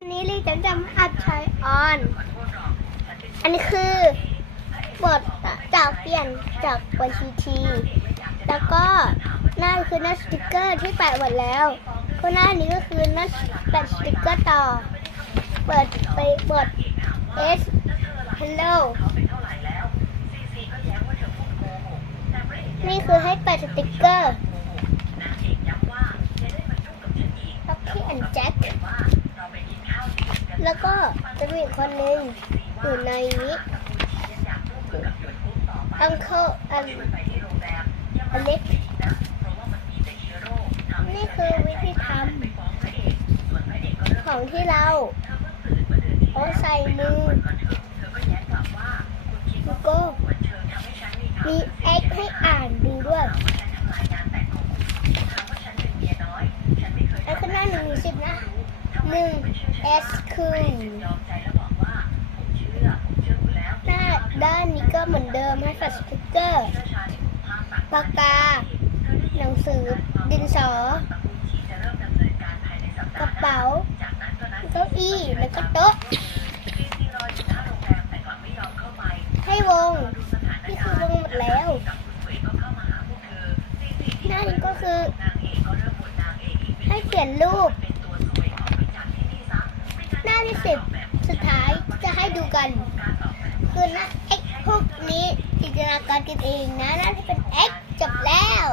วันนี้ลีจะจำอัดใช้ออน อันนี้คือบทจากเปลี่ยนจากวันทีที แล้วก็หน้าคือหน้าสติกเกอร์ที่แปะหมดแล้วก็หน้านี้ก็คือหน้าแปะสติกเกอร์ต่อ เปิดไปบท S Hello นี่คือให้แปะสติกเกอร์ล็อกกี้แอนแจ็ค แล้วก็จะมีอีกคนหนึ่งอยู่ในนี้อังเคิลอันอเล็กนี่คือวิธีทำของที่เราเอาใส่มือก็มีแอคให้อ่านดูด้วยแล้วก็หน้าหนึ่งสิบนะ หนึ่ง S คือหน้าด้านนี้ก็เหมือนเดิมให้แฟลชสติ๊กเกอร์ปากกา หนังสือ ดินสอกระเป๋าเก้าอี้แล้วก็โต๊ะ ให้วง นี่คือวงหมดแล้วหน้านี้ก็คือ ให้เขียนรูป ที่สิบสุดท้ายจะให้ดูกัน คือหน้า X พวกนี้จินตนาการกันเองนะหน้าที่เป็น X จบแล้ว